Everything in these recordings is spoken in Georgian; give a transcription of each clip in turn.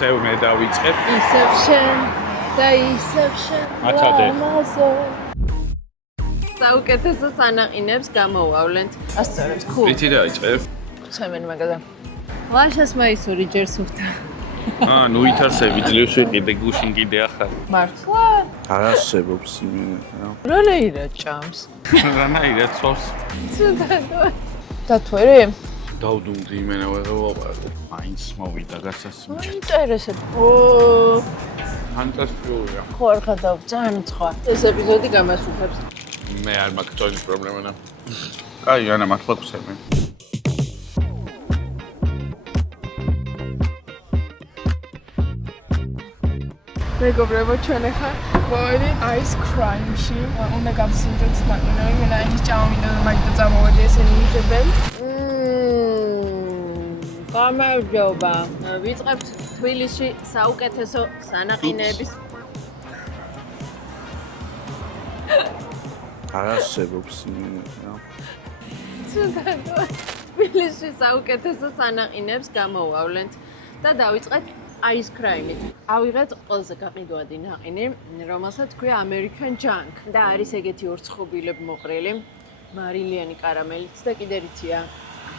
ისევ მე დავიწყებ. ისევ შენ და ისევ შენ. აცადე. საუკეთესო სანაყინებს გამოვავლენთ. ასწორებს ქულ. რითი დაიწყებ? ჩემენ მაგადა. ლაშას მაისური ჯერ სუფთა. ნუ ითარსები ძლივს ვიყიდე გუშინ კიდე ახალი. მართლა? არ არსებობს იმენა. როლეირა ჭამს. რანაირად ცოს. ცუდადო. დათვერი? დავდუმდი იმენა ვეღარ მაინც მოვიდა გასასმჭი. ინტერესებს. ფანტასტიკურია. ხო არ ხადავ, ძალიან მცხვა. ეს ეპიზოდი გამასუფებს. მე არ მაქვს ტონის პრობლემა და. კაი, ანა მართლა გსები. მეგობრებო, ჩვენ ახლა მოვედით ice cream-ში. უნდა გავსინჯოთ ნაყინები, მე ის ჭამმინდა და მაგით წამოვედი ესენი იღებენ. გამარჯობა. ვიწყებთ თბილისში საუკეთესო სანაყინების. არ არსებობს იმენა. ცუდადო. თბილისში საუკეთესო სანაყინებს გამოვავლენთ და დავიწყეთ ice cream-ით. ავიღეთ ყველაზე გაყიდვადი ნაყინი, რომელსაც ქვია American Junk და არის ეგეთი ორცხობილებ მოყრილი, მარილიანი კარამელით და კიდე რითია.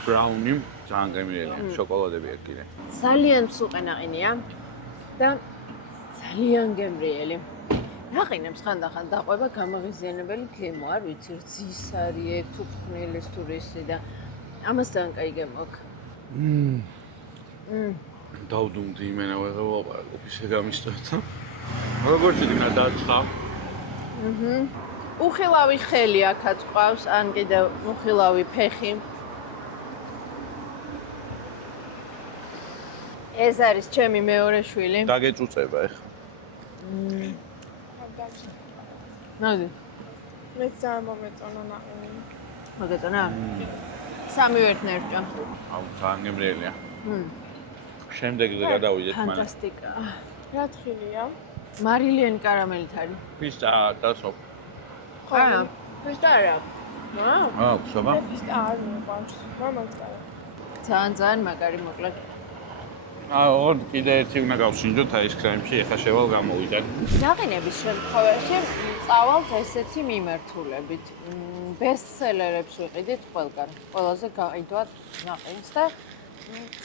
ბრაუნი ძალიან გემრიელია, შოკოლადებია კიდე. ძალიან მსუყე ნაყინია და ძალიან გემრიელი. ნაყინებს ხანდახან დაყვება გამაღიზიანებელი გემო, არ ვიცი, რძის არის, თუ ფხნილის თუ რისი და ამასთან კაი გემო აქვს. დავდუმდი იმენა ვეღარ ვაყარ, ოფისზე გამისტოთა. როგორ შეიძლება დაწყა? უხილავი ხელი აქაც ყავს, ან კიდევ უხილავი ფეხი. ეს არის ჩემი მეორე შვილი. დაგეწუწება ეხლა. ნადი, მე ძალიან მომეწონა ნაყინი. მოგეწონა? სამი ერთნაირჭა. აუ, ძალიან გემრიელია. შემდეგზე გადავიდეთ მან. ფანტასტიკა. რა თხილია? მარილიანი კარამელით არის. პისტა და სოფ. არა, ფიშტა არა. აა, ხსობა? პისტა არ მიყვარს. მამაც არა. ძალიან მაგარი მოკლედ. ოღონდ კიდე ერთი უნდა გავსინჯოთ ice cream-ში, ეხლა შევალ გამოვიდეთ. ნაყინების შემთხვევაში წავალთ ესეთი მიმართულებით. ბესტსელერებს ვიყიდით ყველგან. ყველაზე გაყიდვად ნაყინს და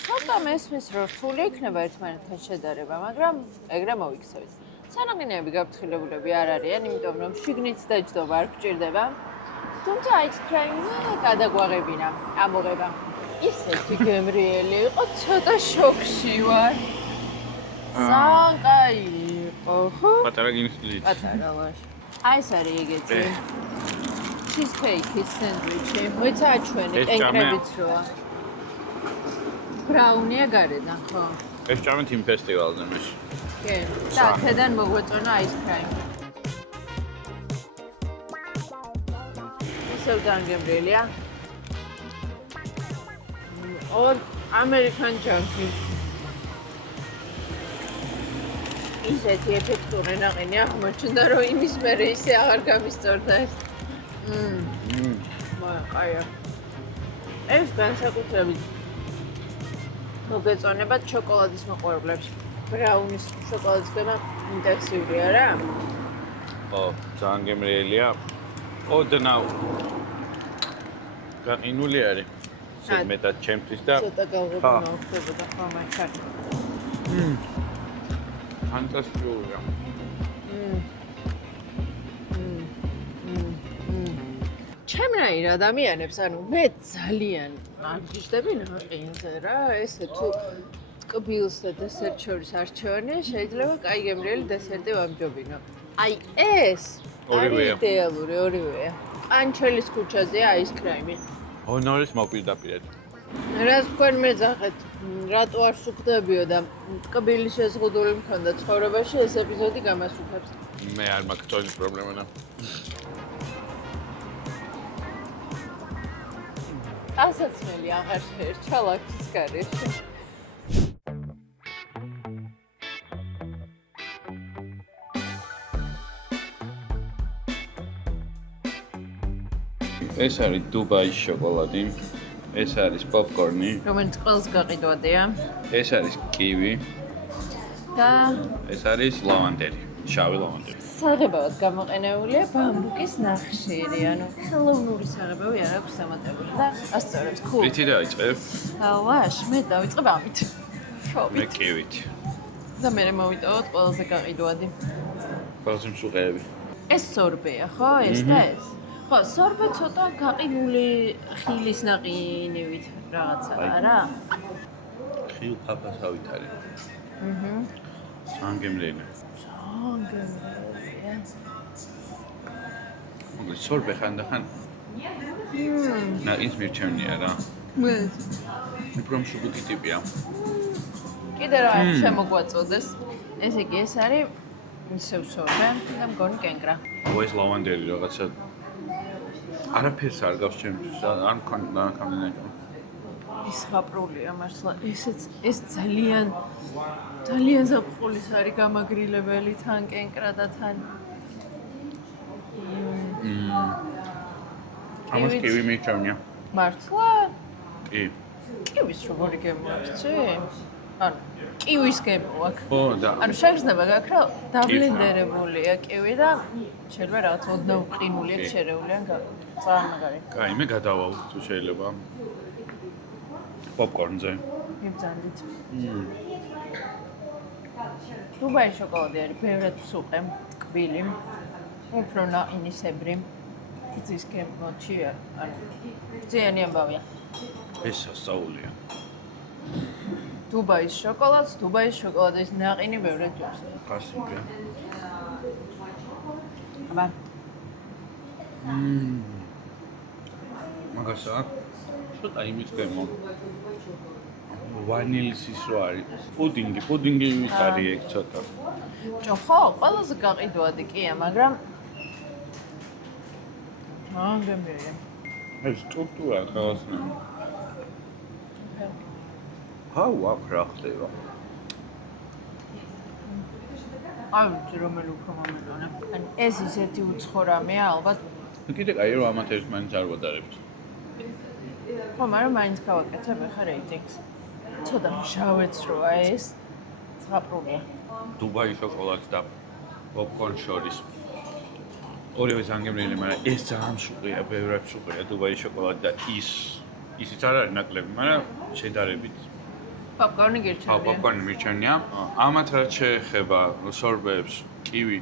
ცოტა მესმის რომ რთული იქნება ერთმანეთთან შედარება, მაგრამ ეგრე მოვიქცევით. სანაყინები გაფრთხილებულები არ არიან, იმიტომ რომ შიგნით დაჯდობა არ გჭირდება. თუმცა ice cream-ი გადაგვაღებინა, ამოღება. ისეთი გემრიელი იყო, ცოტა შოკში ვარ. ძალიან კაი იყო, ხო? პატარა გინსტლით. პატარა ვარ. აი ეს არის ეგეთი. cheesecake-ის სენდვიჩი. მოიცა აჩვენი, კენკრებიც როა. ბრაუნია გარედან, ხო? ეს ჭამეთ იმ ფესტივალზე მის. კი. და აქედან მოგვეწონა ice cream. ისევ ძალიან გემრიელია. ორ American Junk-ი. ისეთი ეფექტური ნაყინი აღმოჩნდა, რომ იმის მერე ისე აღარ გამისწორდა ეს. კაია. ეს განსაკუთრებით მოგეწონებათ შოკოლადის მოყვარულებს. ბრაუნის შოკოლადის გემა ინტენსიური არა? ო, ძალიან გემრიელია. ოდნავ გაყინული არის. მეტად ჩემთვის და ცოტა გავღებნა ხდებოდა ხო მაჩარ. ფანტასტიკურია. ჩემნაირ ადამიანებს, ანუ მე ძალიან არ გიждები ნაყინზე რა, ესე თუ ტკბილს და დესერტ შორის არჩევანი, შეიძლება კაი გემრიელი დესერტი ვამჯობინო. აი ეს ორივეა. არის იდეალური, ორივეა. ყანჩელის ქუჩაზეა ice cream-ი. ჰონორის მოპირდაპირედ. რას თქვენ მეძახეთ? რატო არ სუფდებიო და ტკბილი შეზღუდული მქონდა ცხოვრებაში, ეს ეპიზოდი გამასუფებს. მე არ მაქვს ტონის პრობლემა და. ასაცმელი აღარ შეერჩა ლაქის გარეშე. ეს არის დუბაის შოკოლადი. ეს არის პოპკორნი. რომელიც ყველს გაყიდვადია. ეს არის კივი. და ეს არის ლავანდელი, შავი ლავანდელი. საღებავად გამოყენებულია ბამბუკის ნახშირი, ანუ ხელოვნური საღებავი არ აქვს დამატებული და ასწორებს cool. რითი დაიწყებ? ვაშ, მე დავიწყებ ამით. მე შოვით. კივით. და მე მოვიტოვოთ ყველაზე გაყიდვადი. ყველაზე მსუყეები. ეს სორბეა, ხო? ეს და ეს. ხო, სორბე ცოტა გაყინული ხილის ნაყინივით რაღაცა, არა? ხილ ფაფასავით არის. სანგემრიელი. სანგემრიელია. მოკლედ სორბე ხანდახან ნაყინს მირჩევნია რა. მე უფრო მსუბუქი ტიპია. კიდე რა შემოგვაწოდეს. ესე იგი, ეს არის ისევ სორბე და მგონი კენკრა. ეს ლავანდელი რაღაცა არაფერს არ გავს ჩემთვის, არ მქონდა კამენები. ის ხაპრულია მართლა. ეს ძალიან ზაფხულის არის გამაგრილებელი თან კენკრა და თან. ამას კივი მირჩევნია. მართლა? კი. კივის როგორი გემოაქცი? ანუ კივის გემოაქ. ო და ანუ შეგრძნება გაქვს რომ დაბლენდერებულია კივი და შეიძლება რაღაც ოდნავ ყინული აქვს შერეული ან ძალიან მაგარი. კაი, მე გადავავთ თუ შეიძლება. პოპკორნზე. მიბრძანდით. დუბაის შოკოლადი არის ბევრად მსუყე, ტკბილი, უფრო ნაყინისებრი. გრძის გემოთი ანუ ძიანი ამბავია. ეს სასწაულია. დუბაის შოკოლადის ნაყინი ბევრად ჯობს. გასაგებია. აბა, მაგასა ცოტა იმის გემო. ვანილის ის რო არის. პუდინგი არის ეგ ცოტა. ხო, ყველაზე გაყიდვადი კია, მაგრამ გემრიელი. ეს სტრუქტურა ხალხსნა. ჰავა რა ხდება? აი, რომელი უფრო მომეწონა. ანუ ეს ისეთი უცხო რამეა, ალბათ. კიდე კაი რომ ამათ ერთ მაინც არ ვადარებთ. ხო, მაგრამ მაინც გავაკეთებ ახლა რეიტინგს. ცოტა მჟავეც როა ეს. ზღაპრულია. დუბაის შოკოლადი და პოპკორნ შორის. ორივე ზანგემრიელი, მაგრამ ეს ძალიან მსუყეა, ბევრად მსუყეა დუბაის შოკოლადი და ისიც არ არის ნაკლები, მაგრამ შედარებით. პოპკორნი გირჩევია. პოპკორნი მირჩენია. ამათ რაც შეეხება სორბეებს, კივი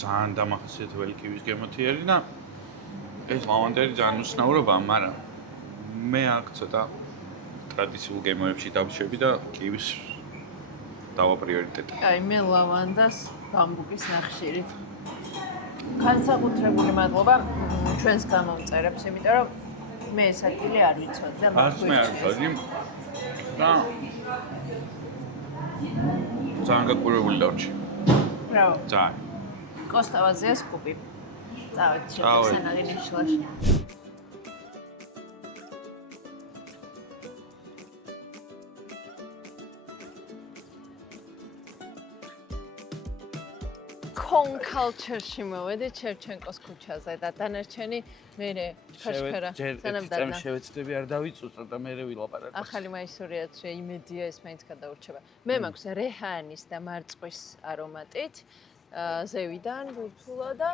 ძალიან დამახასიათებელი კივის გემოთი არის და ეს ლავანდელი ძალიან უცნაურობაა, მაგრამ მე აქ ცოტა ტრადიციულ გემოებში დავშვები და კივის დავა პრიორიტეტი. აი, მე ლავანდას ბამბუკის ნახშირით. განსაკუთრებული მადლობა ჩვენს გამომწერებს, იმიტომ რომ მე ეს ადგილი არ ვიცოდი და არც მე არ ვიცოდი და ძალიან გაკვირვებული დავჭი. ბრავო. ძალიან. კოსტავაზეა სკუპი. წავედი შემდეგ სანაღინიშვილში. კონკალჩერში მოვედით შევჩენკოს ქუჩაზე და დანარჩენი მერე ქაშქარა სანამდე შევეცდები არ დავიწუწო და მერე ვილაპარაკო. ახალი მაისურიაცია იმედია ეს მაინც გადაურჩება. მე მაქვს რეჰანის და მარწყვის არომატით ზევიდან ბურთულა და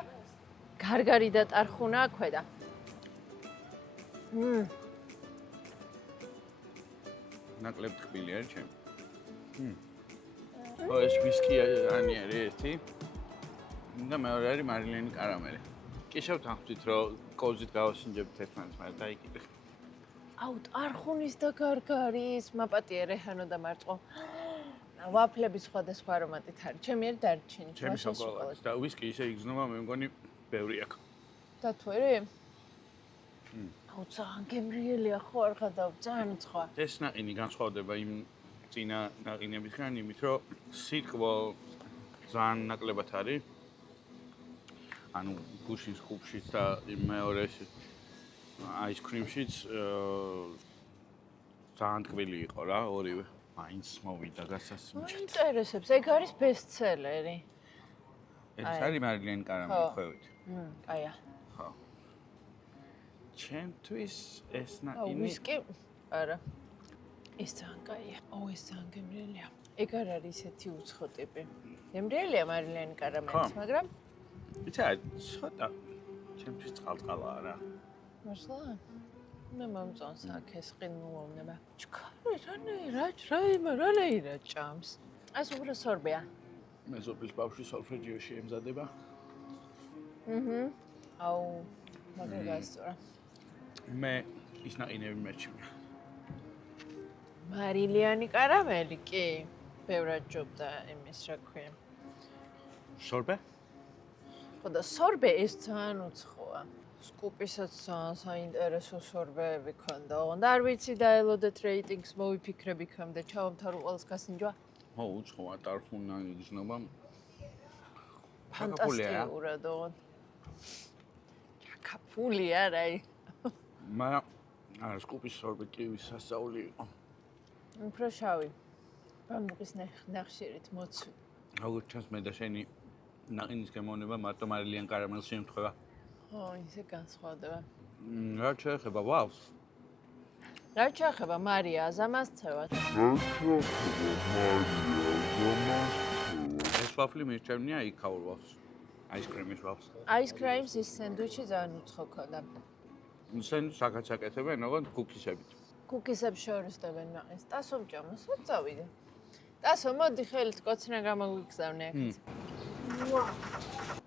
გარგარი და ტარხუნა ქვედა. ნაკლებ ტკბილი არის ჩემი. ეს ვისკი არის ერთი. და მეორე არის მარილიანი კარამელი. კი შევთანხმდით რომ კოზით გავასინჯებთ ერთმანეთს, მაგრამ დაიკიდე. აუ, ტარხუნის და გარგარის, მაპატია რეჰანო და მარწყო. ვაფლების სხვადასხვა არომატით არის. ჩემი არის დარჩენი. ჩემი შოკოლადი და ვისკი ისე იგზნობა, მე მგონი ბევრი აქვს. და თუ ერი? აუ, ძალიან გემრიელია ხო არ ხადავ, ძალიან სხვა. ეს ნაყინი განსხვავდება იმ წინა ნაყინებისგან, იმით რომ სიტყვა ძალიან ნაკლებად არის. ანუ გუშის ხუბშიც და მეორე აისკრიმშიც ძალიან ტკბილი იყო რა, ორივე. მაინც მოვიდა გასასინჯად. ინტერესებს, ეგ არის ბესტსელერი. ეს არის მარილიანი კარამელი ხვევით. აია. ხო. ჩემთვის ეს ნაყინი ვისკი არა. ეს ძალიან კაია. ო, ეს ძალიან გემრიელია. ეგ არ არის ისეთი უცხო ტიპი. დემრიელია მარილიანი კარამელის, მაგრამ იცი, ცოტა ჩემთვის წყალწყალაა რა. მართლა? მე მომწონს აქ ეს ყინულოვნება. ჩქარი რანაირად ჭამს. ეს უფრო სორბეა. მე ზოლის ბავშვი სოლფეჯიოში ემზადება. აუ, მაგრამ გასწორა. მე ის ნაყინები მერჩივია. მარილიანი კარამელი კი, ბევრად ჯობდა იმის რა ქვია. სორბე? ხო და სორბე ეს ძალიან უცხოა. სკუპისაც ძალიან საინტერესო სორბეები ქონდა. ოღონდ არ ვიცი დაელოდეთ რეიტინგს მოვიფიქრებ იქამდე ჩავამთავრე ყველას გასინჯვა. ო, უცხოა ტარხუნანი გზნობა. ფანტასტიკურად ოღონდ. ჩაკაფულია რაი. მაგრამ არა სკუპის სორბე კივის სასწაული იყო. უფრო შავი. ბამბუკის ნახშირით მოცვი. როგორც ჩანს მე და შენი ნაყინის გემოვნება მარტო მარილიან კარამელს შემთხვევა. ო, ისე განსხვავდება. რა შეეხება ვავს? რა შეეხება მარია აზამასცევად? ეს ვაფლი მირჩევნია იქაურ ვავს. აისკრიმის ვავს. აისკრიმის ის სენდვიჩი ძალიან უცხო ქონდა. სენდვიჩს აკაცაკეთებენ ოღონდ კუკისებით. კუკისებს შორის დებენ ნაყინს. ტასო მჭამოსო წავიდე. ტასო მოდი ხელით კოცნა გამოგვიგზავნე აქ.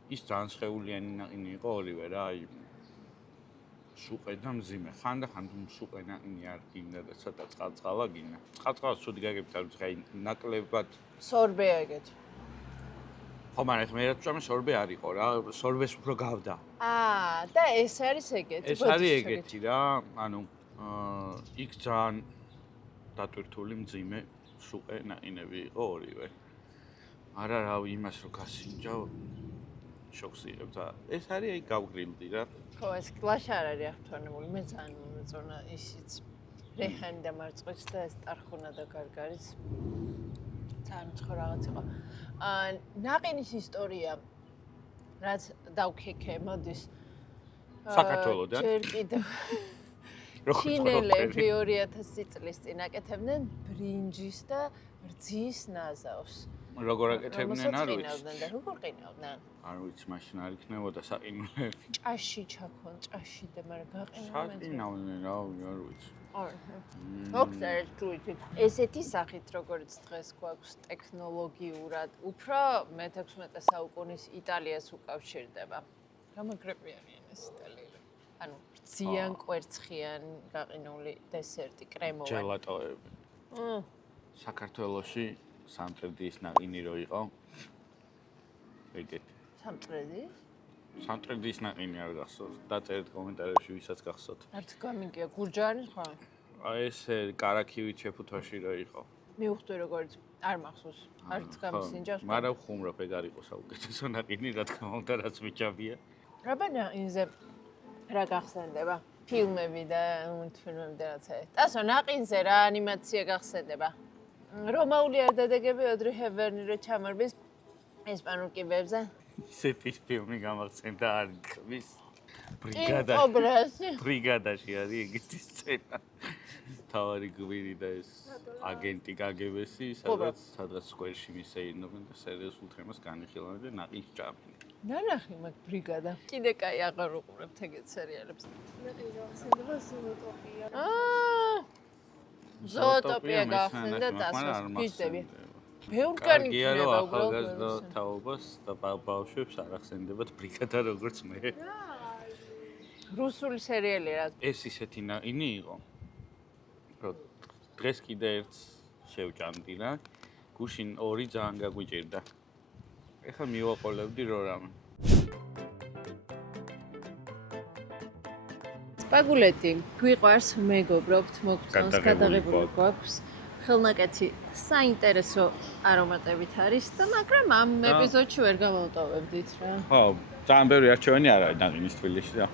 ის ძალიან შეეულიანი ნაყინი იყო ორივე რა, აი სუყე და მძიმე. ხანდახან სუყე ნაყინი არ გინდა და ცოტა წყალწყალა გინდა. წყალწყალს ცუდი გაგებთ, არ ვიცი, აი ნაკლებად სორბე აგეთ. ხო, მაგრამ მე რა ვწამე სორბე არ იყო რა, სორბეს უფრო გავდა. და ეს არის ეგეთი. ეს არის ეგეთი რა, ანუ იქ ძალიან დატვირთული მძიმე სუყე ნაყინები იყო ორივე. არა რავი, იმას რო გასინჯავ შოქს იღებ და ეს არის აი გავგრილდი რა. ხო, ეს კლაშა არ არის აღთვალებული. მე ძალიან მომეწონა ისიც. რეჰანი და მარწყვის და ეს ტარხუნა და გარგარის. ძალიან ცხო რაღაც იყო. ნაყინის ისტორია რაც დავქეკე, მოდის. საქართველოდან. ჯერ კიდევ ჩინელები 2000 წლის წინ აკეთებდნენ ბრინჯის და რძის ნაზავს. როგორ აკეთებდნენ არ ვიცი. და როგორ ყინავდნენ? არ ვიცი, მაშინ არ იქნებოდა საყინულები. ჭაში ჩაქონ, ჭაში და მაგრამ გაყინავდნენ. საყინავდნენ რა, არ ვიცი. ოქცერეთ თუ იცით. ესეთი სახით როგორც დღეს გვაქვს ტექნოლოგიურად, უფრო მე-16 საუკუნის იტალიას უკავშირდება. გამაგრებიანია ეს იტალიელი. ანუ რძიან კვერცხიან გაყინული დესერტი, კრემოვანი. ჯელატოები. საქართველოში სამტრედის ნაყინი რო იყო. ეგეთი. სამტრედის? სამტრედის ნაყინი არ გახსოვს. დაწერეთ კომენტარებში ვისაც გახსოვთ. არც გამიგია გურჯაანის ხო? ეს კარაქივით შეფუთვაში რო იყო. მივხვდი როგორც არ მახსოვს. არც გამისინჯავს. მაგრამ ხუმრობ ეგ არ იყო საუკეთესო ნაყინი, რა თქმა უნდა, რაც მიჭამია. რაბა ნაყინზე რა გახსენდება? ფილმები და მულტფილმები და რაღაცა. ტასო ნაყინზე რა ანიმაცია გახსენდება? რომაული არდადეგები ოდრი ჰებერნი რო ჩამორბის ესპანურ კიბებზე. ისეთი ფილმი გამახსენდა არ გქვის. ბრიგადაში არის ეგეთი სცენა. თავარი გვირი და ეს აგენტი გაგებესი, სადაც სკვერში მისეირნობენ და სერიოზ უთრემას განიხილავენ და ნაყინს ჭამენ. ნანახი მაგ ბრიგადა. კიდე კაი აღარ უყურებთ ეგეთ სერიალებს. ნაყინი გახსენდება ზოოტოპია. ზოოტოპია გახსენდა დასოს გიჟდები. ბევრგანი იქნება ახალგაზრდა თაობას და ბავშვებს არ ახსენდებათ ბრიგადა როგორც მე. რუსული სერიალი რა. ეს ისეთი ნაყინი იყო. რომ დღეს კიდე ერთს შევჭამდი რა. გუშინ ორი ძალიან გაგვიჭირდა. ეხლა მივაყოლებდი რო რამე. სპაგულეტი გვიყვარს, მეგობრობთ, მოგწონს, გადაღებული გვაქვს. ხელნაკეთი საინტერესო არომატებით არის და მაგრამ ამ ეპიზოდში ვერ გამოვტოვებდით რა. ხო, ძალიან ბევრი არჩევანი არ არის ნაყინის თბილისში და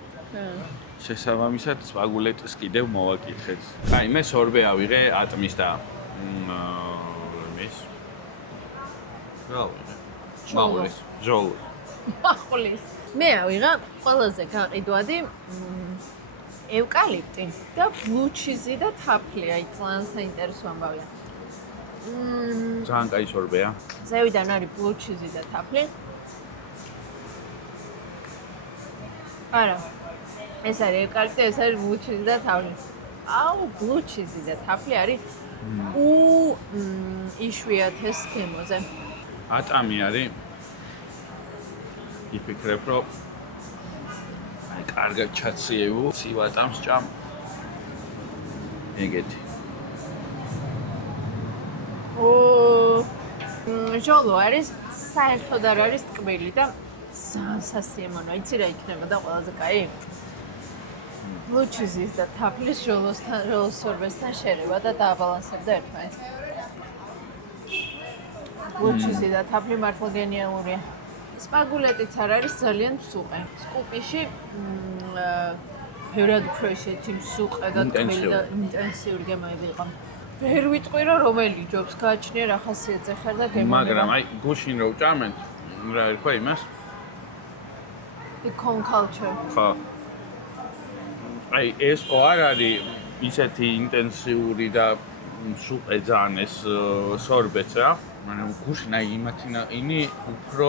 შესაბამისად სპაგულეტს კიდევ მოვაკითხეთ. აი, მე სორბე ავიღე ატმის და მის რა ვიღე? მაყულის, ჯოლოს. მაყულის. მე ავიღა ყველაზე გაყიდვადი ევკალიპტი და ბლუჩიზი და თაფლი, აი ძალიან საინტერესო ამბავია. ძალიან კაი სორბეა. ზევიდან არის blue cheese და თაფლი. არა. ეს არის ეკალიპტი, ეს არის blue cheese და თაფლი. აუ, blue cheese და თაფლი არის იშვიათეს გემოზე. ატამი არის. იფიქრებ, რომ აი კარგად ჩაციევო, ცივატამს ჭამ. ეგეთი. ჟოლო არის საერთოდ არ არის ტკბილი და სასიამოვნო. იცი რა იქნება და ყველაზე კაი? blue cheese და თაფლის ჟოლოს სორბესთან შერევა და დააბალანსებდა ერთმანეთს. blue cheese და თაფლი მართლა გენიალურია. სპაგულეტიც არ არის ძალიან მსუყე. სკუპიში ბევრად უფრო ისეთი მსუყე და ტკბილი და ინტენსიური გემოები იყო. ვერ ვიტყვი რომ რომელი ჯობს გააჩნია რა ხასიათზე ხარ და გემონება. მაგრამ აი გუშინ რო ვჭამენ, რა ერქვა იმას? the con culture. ხო. აი ეს არ არის ისეთი ინტენსიური და მსუყე ძალიან ეს სორბეც რა. მაგრამ გუშინ აი იმათინაინი უფრო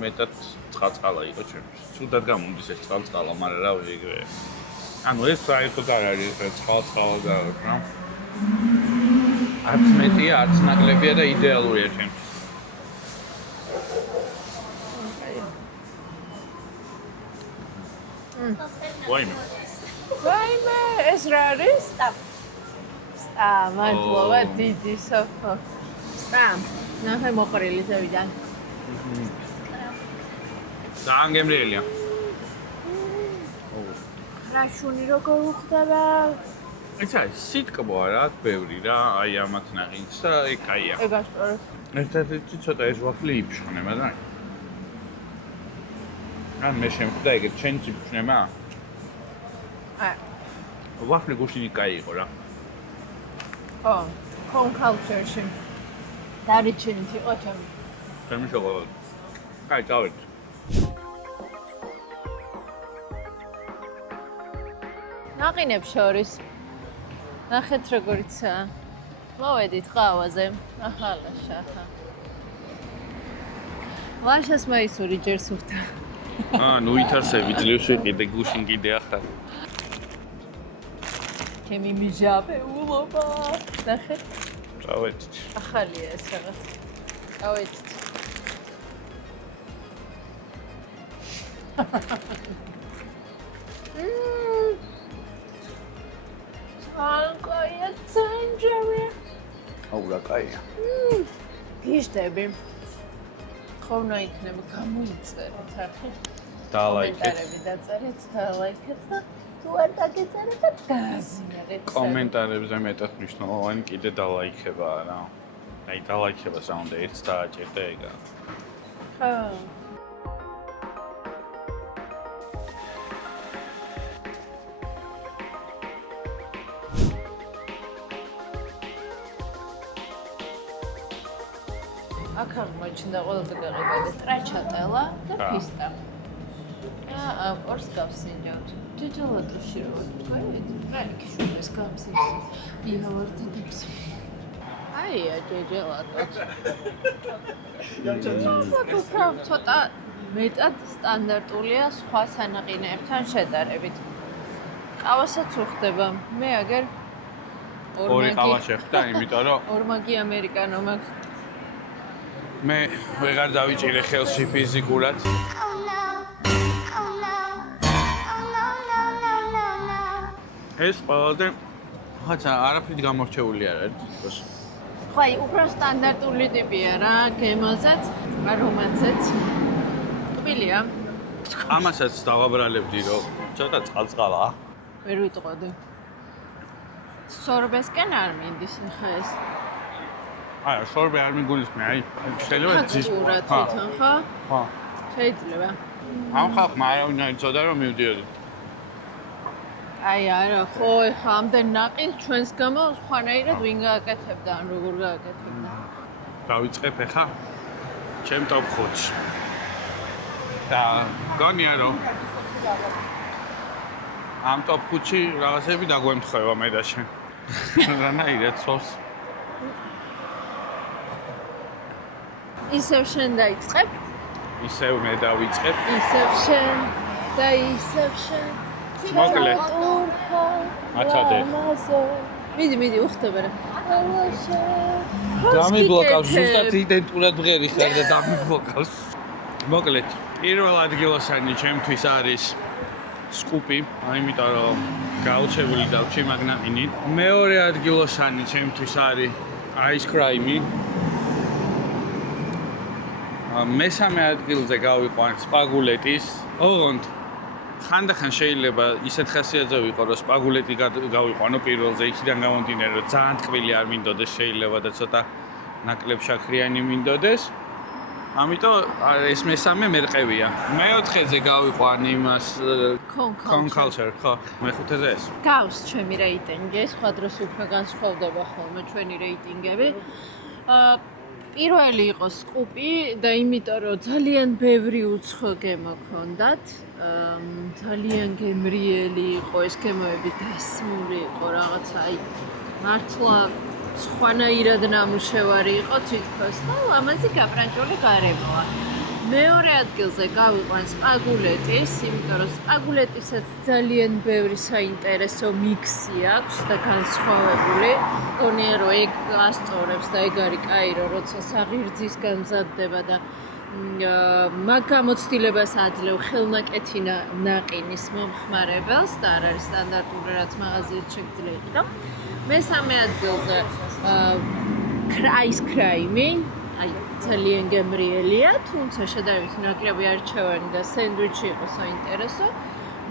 მეტად წყალ-წყალა იყო ჩემთვის. ცუდად გამოდის ეს წყალ-წყალა, მაგრამ რა ვიგე. ანუ ეს საერთოდ არ არის წყალ-წყალა და რა. არც მეტია, არც ნაკლებია და იდეალურია ჩემთვის. ვაიმე, ეს რა არის? მადლობა დიდი სოფო. ნახე მოყრილი ზევიდან. ძალიან გემრიელია. რაშუნი როგორ უხდება? ეს არის სიტკბოა რა, ბევრი რა, აი ამათ ნაღინს და ეგ კაია. ეგ ასწორე. ერთ-ერთი ცოტა ეს ვაფლი იფშონება და ან მე შემხვდა ეგეთ ჩენც იფშნება? ვაფლი გუშინი კაი იყო რა. ხო, con culture-ში. დარიჩენით იყო ჩემი. ჩემი შოკოლადი. კაი, წავედი. ნაყინებს შორის. ნახეთ როგორიცაა. მოვედით ყავაზე. აჰა, ლაშა. ლაშას მაისური ჯერ სუფთა. ნუ ითარსები ძლივში კიდე გუშინ კიდე ახლა. ჩემი მიჟავე ულობა. ნახეთ. წავედით. ახალია ეს რაღაც. წავედით. კაია tangerine. აუ რა კაია. გიშდები. ხოვნა იქნება გამოიწერეთ ახლა. დალაიქეთ. კომენტარები დაწერეთ, დალაიქეთ და თუ არ დაგეწერებთ, გააზიარეთ. კომენტარებზე მეტად მნიშვნელოვანი კიდე დალაიქება რა. აი დალაიქებას რა უნდა ერთს დააჭერ და ეგა. ხო. აქ აღმოჩნდა ყველაზე გაყიდვადი სტრაჩატელა და პისტა. ორს გავსინჯავთ. ჯეჯალატოში რო ვთქვით, რაკი შუბეს გავსინჯავთ. იაურტი დებს. აია ჯეჯალატოც. მაგრამ ცოტა მეტად სტანდარტულია სხვა სანაყინეებთან შედარებით. ყავასაც უხდება. მე აგერ ორი ყავა შეხვდა, იმიტომ რომ ორმაგი ამერიკანო მაქვს. მე ვეღარ დავიჭირე ხელში ფიზიკურად. ეს ყველაზე ხაცა არაფრით გამორჩეული არ არის. ხაი, უფრო სტანდარტული ტიპია რა, გემოზეც, რომანცეც. ტკბილია. ამასაც დავაბრალებდი, რომ ცოტა წყალ-წყალაა. ვერ ვიტყოდი. სორბესკენ არ მინდის ხა ეს. არა, სორბე არ მიგულისხმე, აი, შეიძლება ძის. ხა თვითონ ხო? ხო. შეიძლება. ამ ხალხმა არავინ არ იცოდა რომ მივდიოდი. აი არა, ხო, ეხა ამდენ ნაყინს ჩვენს გამო სხვანაირად ვინ გააკეთებდა, ან როგორ გააკეთებდა. დავიწყებ ეხა ჩემ ტოპ 5-ში. და გონია რომ ამ ტოპ 5-ში რაღაცები დაგვემთხვევა მე და შენ. რანაირად სოს ისევ შენ დაიწყებ? ისევ მე დავიწყებ. ისევ შენ და ისევ შენ. მოკლედ. აცადე. მიდი უხდება რა. დამიბლოკავს ზუსტად იდენტურად ვღერი ხარ და დამიბლოკავს. მოკლედ, პირველ ადგილოსანი ჩემთვის არის სკუპი, იმიტომ რომ გაუჩებული დავჭი მაგნამინი. მეორე ადგილოსანი ჩემთვის არის ice cream-ი. მესამე ადგილზე გავიყვან სპაგულეტის. ოღონდ ხანდახან შეიძლება ისეთ ხასიათზე ვიყო, რომ სპაგულეტი გავიყვანო პირველზე, იქიდან გამომდინარე, რომ ძალიან ტკბილი არ მინდოდეს, შეიძლება და ცოტა ნაკლებ შაქრიანი მინდოდეს. ამიტომ ეს მესამე მერყევია. მეოთხეზე გავიყვან იმას Con Culture, ხო, მეხუთეზე ეს. გავს ჩემი რეიტინგი, სხვა დროს უფრო განსხვავდება ხოლმე ჩვენი რეიტინგები. პირველი იყო სკუპი და იმიტომ რომ ძალიან ბევრი უცხო გემო ჰქონდათ, ძალიან გემრიელი იყო ეს გემოები, დასმული იყო რაღაცა, აი მართლა სხვანაირად ნამუშევარი იყო თითქოს და ამაზე გაბრანჭული გარემოა. მეორე ადგილზე გავიყვან სპაგულეტის, იმიტომ რომ სპაგულეტისაც ძალიან ბევრი საინტერესო მიქსი აქვს და განსხვავებული. გონია რომ ეგ ასწორებს და ეგ არის კაირო, როცა საღირძის გამზადდება და მაგ გამოცდილებას აძლევ ხელნაკეთი ნაყინის მომხმარებელს და არ არის სტანდარტული რაც მაღაზიაში შეგიძლია იყიდო. მესამე ადგილზე ice cream-ი, აი ძალიან გემრიელია, თუმცა შედარებით ნაკლები არჩევანი და სენდვიჩი იყო საინტერესო.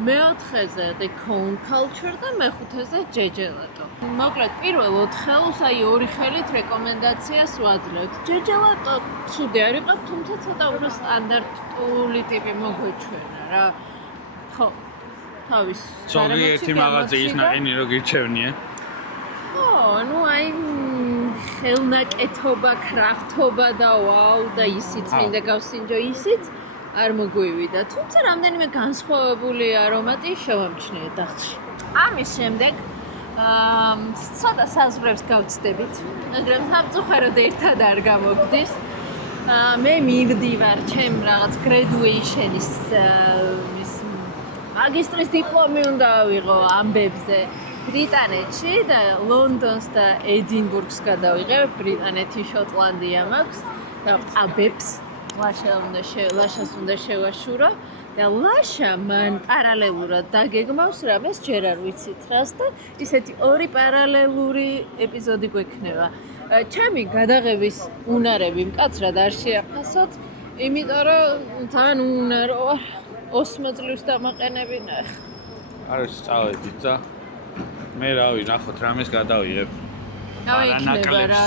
მეოთხეზე the Con Culture და მეხუთეზე ჯეჯელატო. მოკლედ პირველ 4 ხელს აი 2 ხელით რეკომენდაციას ვაძლევთ. ჯეჯელატო ცუდი არ იყო, თუმცა ცოტა უფრო სტანდარტული ტიპი მოგვეჩვენა რა. ხო, თავის ზოგიერთი მაღაზიის ნაყინი რო გირჩევნია. ხო, ну აი ხელნაკეთობა, კრაფტობა და ვაუ და ისიც მინდა გავსინჯო ისიც არ მოგვივიდა. თუმცა რამდენიმე განსხვავებული არომატი შევამჩნიეთ დახში. ამის შემდეგ ცოტა საზღვრებს გავცდებით, მაგრამ სამწუხაროდ ერთად არ გამოგდის. მე მივდივარ ჩემ რაღაც graduation-ის მაგისტრის დიპლომი უნდა ავიღო ამბებზე. ბრიტანეთში და ლონდონს და ედინბურგს გადავიღებ, ბრიტანეთი, შოტლანდია მაქვს და პაბებს ლაშას უნდა შევაშურო და ლაშა მან პარალელურად დაგეგმავს რამეს ჯერ არ ვიცით რას და ისეთი ორი პარალელური ეპიზოდი გვექნება. ჩემი გადაღების უნარები მკაცრად არ შეაფასოთ, იმიტომ რომ ძალიან უნარო ვარ 20 წლის დამაყენებინა. არ წავედით და მე რავი, ნახოთ რამეს გადავიღებ. იქნება რა.